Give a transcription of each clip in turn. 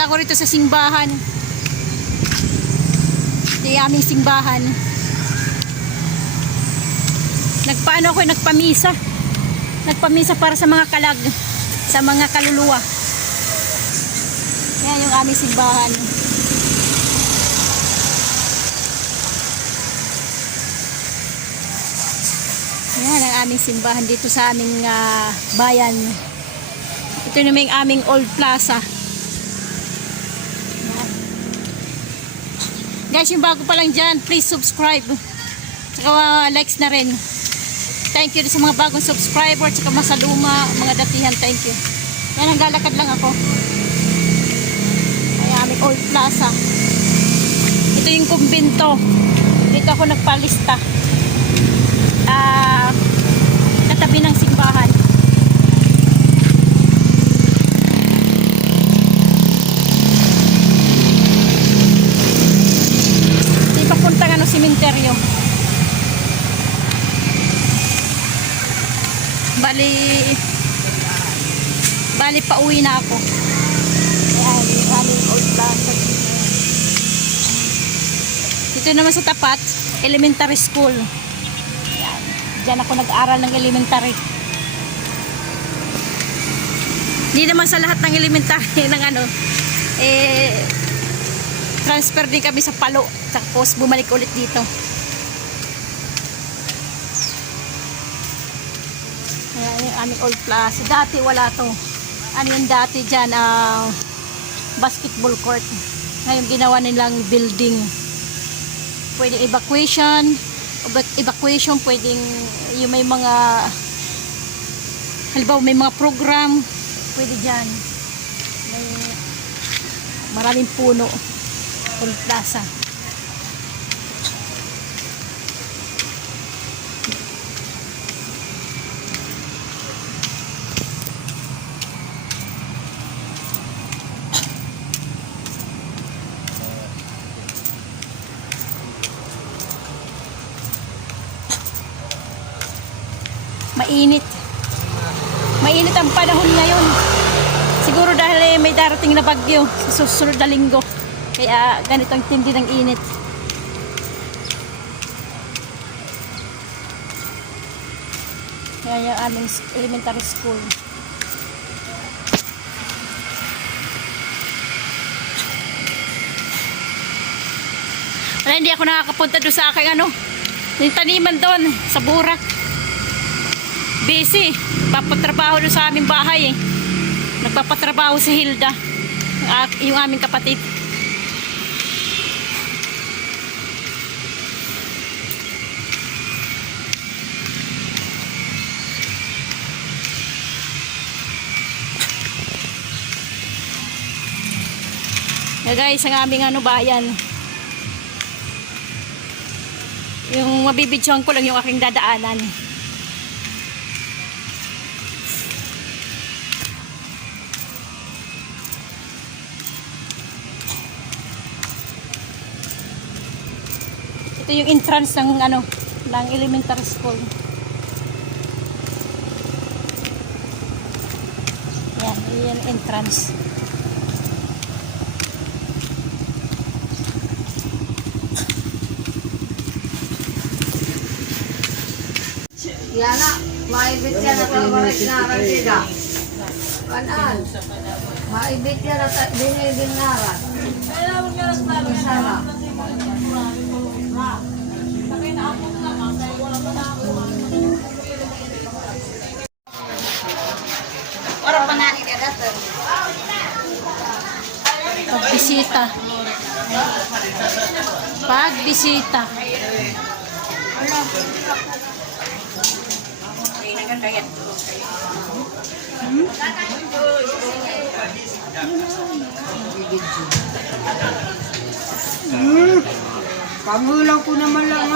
Punta ko rito sa simbahan. Ito yung aming simbahan. Nagpamisa. Nagpamisa para sa mga kalag, sa mga kaluluwa. Yan yung aming simbahan. Yan ang aming simbahan dito sa aming bayan. Ito naman yung aming old plaza. Yan. Guys, yung bago pa lang dyan, please subscribe. Tsaka likes na rin. Thank you sa mga bagong subscriber, tsaka mga sa luma, mga datihan, thank you. Yan, naglalakad lang ako. Ay, aming old plaza. Ito yung kumbento. Dito ako nagpalista. Katabi ng simbahan. Di papunta nga ng simenteryo. Bali pauwi na ako. Ayan, yung aming old plaza. Dito naman sa tapat, elementary school. Ayan, dyan ako nag-aral ng elementary. Hindi naman sa lahat ng elementary ng transfer din kami sa Palo. Tapos bumalik ulit dito. Ayan, yung aming old plaza. Dati wala to. Ano yung dati dyan? Basketball court. Ngayon ginawa nilang building. Pwedeng evacuation, pwedeng yung may mga halimbawa may mga program, pwede dyan. May maraming puno. Old plaza. Mainit. Mainit ang panahon ngayon. Siguro dahil may darating na bagyo sa susunod na linggo. Kaya ganito ang tindi ng init. Kaya yung aming elementary school. Wala, hindi ako nakakapunta doon sa aking yung taniman doon sa Burak. Busy. Papatrabaho doon sa aming bahay eh. Nagpapatrabaho si Hilda, yung aming kapatid. Guys, ang aming bayan. Yung mabibidyohan ko lang yung aking dadaanan. Ito yung entrance ng ng elementary school. Yan, yan entrance. Yana, maibit yan na tawarit na rantida. Kanan, maibit yan na binibin naran. Isara. Pagbisita. Pagbisita. Pangulang ko naman lang.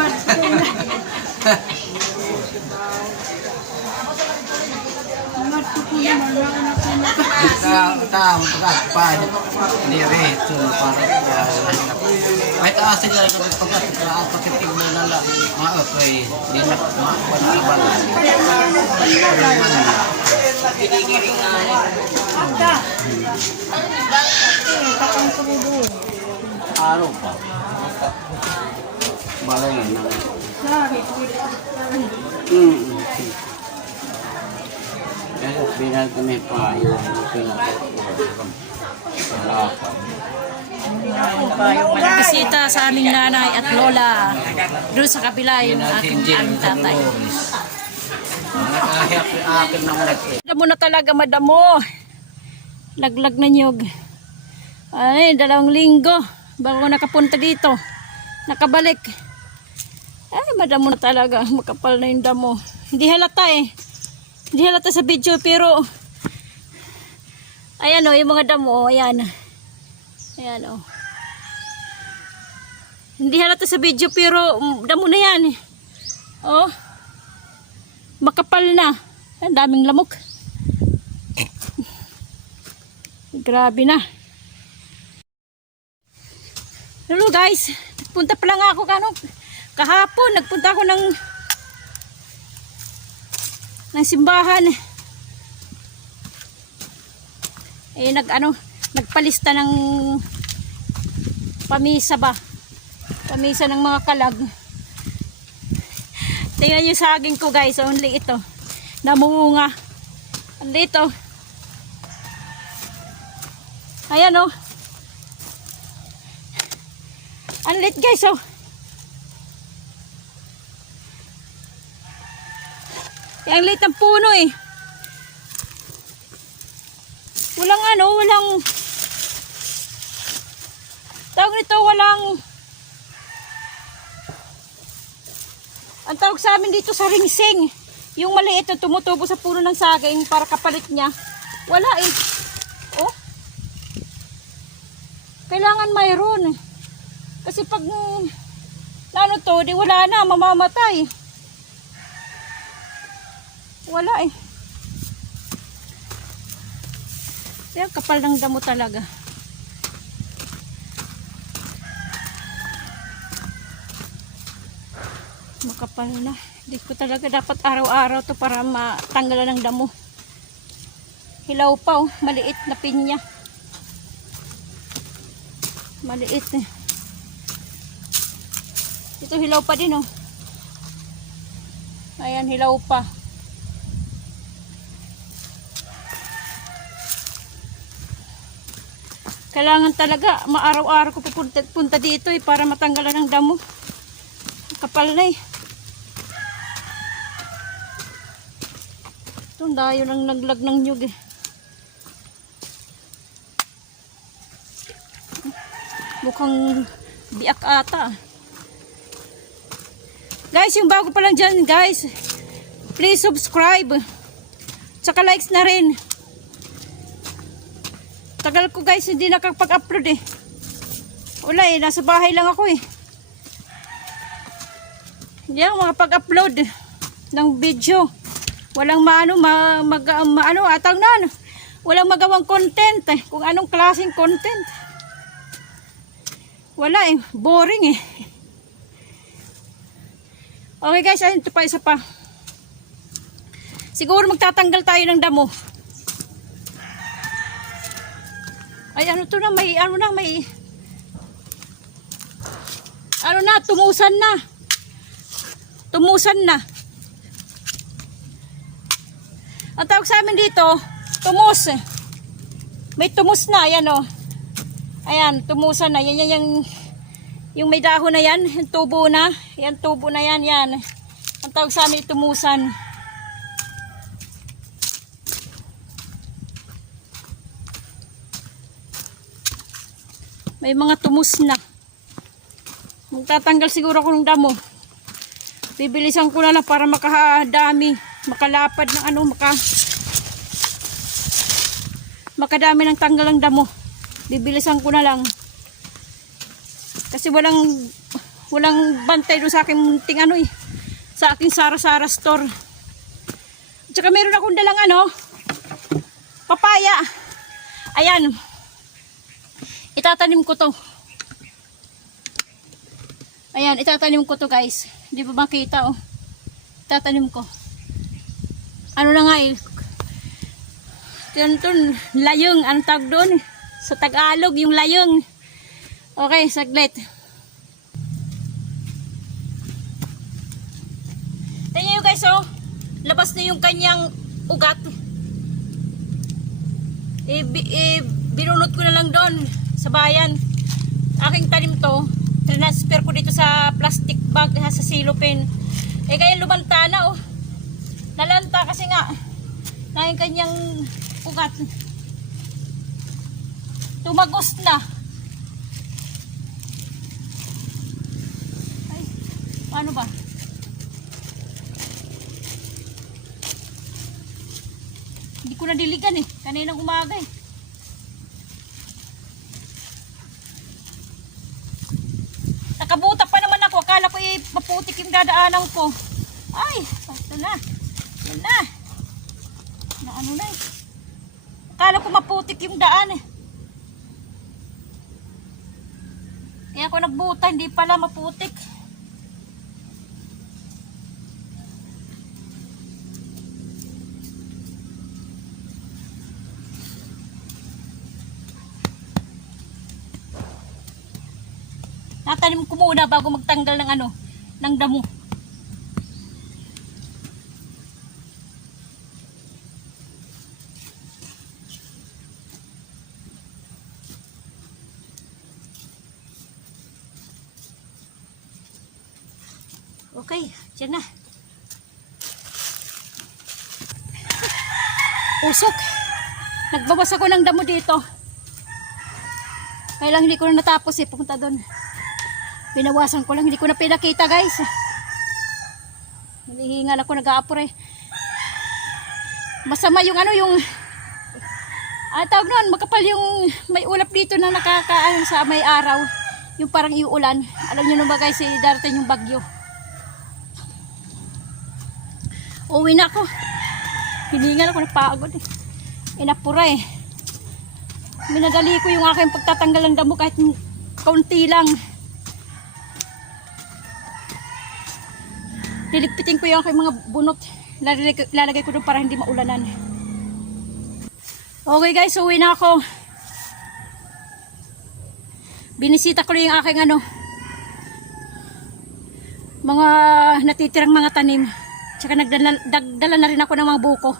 araw pa. Balayan na. Kasi pinal kami pa yung Bisita sa aming nanay at lola. Doon sa kabila yung aking tatay. Akin ng laki. Damo na talaga, madamo. Laglag na nyog. Ay, 2 linggo bago nakapunta dito. Nakabalik. Ay, madamo na talaga. Makapal na yung damo. Hindi halata eh. Hindi halata sa video pero ayan o, yung mga damo. Ayan. Ayan o. Hindi halata sa video pero damo na yan. Oh. Makapal na. Ang daming lamok. Grabe na. Hello guys. Nagpunta pa lang ako kahapon. Nagpunta ako ng simbahan. Eh nagpalista ng pamisa ba? Pamisa ng mga kalag. Tingnan yung saging ko guys, only ito. Namunga. Andito. Ayan oh. Ang lit guys oh. Ang lit ng puno eh. Walang tawag nito, ang tawag sa amin dito sa ringsing. Yung maliit na tumutubo sa puno ng saging para kapalit niya. Wala eh. Oh. Kailangan mayroon. Kasi pag di wala na, mamamatay. Wala eh. Kaya kapal ng damo talaga. Makapal na. Hindi ko talaga dapat araw-araw to para matanggalan ng damo. Hilaw pa oh. Maliit na pinya. Maliit eh. Ito hilaw pa din oh. Ayan, hilaw pa. Kailangan talaga maaraw-araw ko punta dito eh para matanggalan ng damo. Kapal na eh. Ito, dayo nang naglag ng nyug eh. Mukhang biak ata. Guys, yung bago pa lang dyan guys, please subscribe. Tsaka likes na rin. Tagal ko guys hindi nakapag-upload eh. Wala eh, nasa bahay lang ako eh. Hindi ako makapag-upload ng video. Walang walang magawang content eh. Kung anong klaseng content. Wala eh, boring eh. Okay guys, ayun, ito pa isa pa. Siguro magtatanggal tayo ng damo. Ay, tumusan na. Tumusan na. Ang tawag sa amin dito, tumus. May tumus na, ayan o. Ayan, tumusan na. Yan, yung may dahon na yan, yung tubo na. Yan, tubo na yan, yan. Ang tawag sa amin, tumusan. May mga tumus na. Magtatanggal siguro ako ng damo. Bibilisan ko na lang para makadami, makalapad ng makadami ng tanggal ng damo. Bibilisan ko na lang. Kasi walang bantay doon sa aking munting sa aking Sara-Sara store. Tsaka meron akong dalang papaya. Ayan. Itatanim ko to. Ayan, itatanim ko to guys. Hindi ba makita oh. Itatanim ko. Ano na nga eh. Layong, ang tawag doon. Sa Tagalog, yung layong. Okay, saglit. Tingnan nyo guys, oh. Labas na yung kanyang ugat. Binunot ko na lang doon sa bayan. Aking tanim to. Transfer ko dito sa plastic bag sa silopin. Kaya lumanta na, oh. Nalanta kasi nga na yung kanyang ugat. Tumagos na. Ay, paano ba? Hindi ko na diligan eh. Kaninang umaga eh. Nakabuta pa naman ako. Akala ko maputik yung dadaanan ko. Ay, ito na. Ito na. Na ano na eh. Akala ko maputik yung daan eh. Kaya ako nagbuta, hindi pala maputik. Natanim ko muna bago magtanggal ng ano, ng damo. Okay, dyan na. Usok. Nagbawas ako ng damo dito. Kaya lang hindi ko na natapos eh, pupunta doon. Binawasan ko lang, hindi ko na pinakita guys. Nalihingal ako, nag-aapor eh. Masama yung ano, yung tawag noon, makapal yung may ulap dito na nakakaano sa may araw. Yung parang iuulan. Alam nyo na ba guys, darating yung bagyo. Uwi na ako. Hiningal ako, nagpagod eh. Inapura eh. Minadali ko yung aking pagtatanggal ng damo kahit kaunti lang. Liligpitin ko yung aking mga bunot. Lalagay ko doon para hindi maulanan. Okay guys, uwi na ako. Binisita ko rin yung aking ano, mga natitirang mga tanim. Tsaka nagdala na rin ako ng mga buko.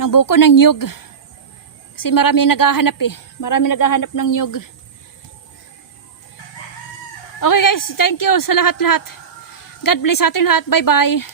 Ng buko ng nyug. Kasi marami naghahanap eh. Marami naghahanap ng nyug. Okay guys, thank you sa lahat-lahat. God bless ating lahat. Bye-bye.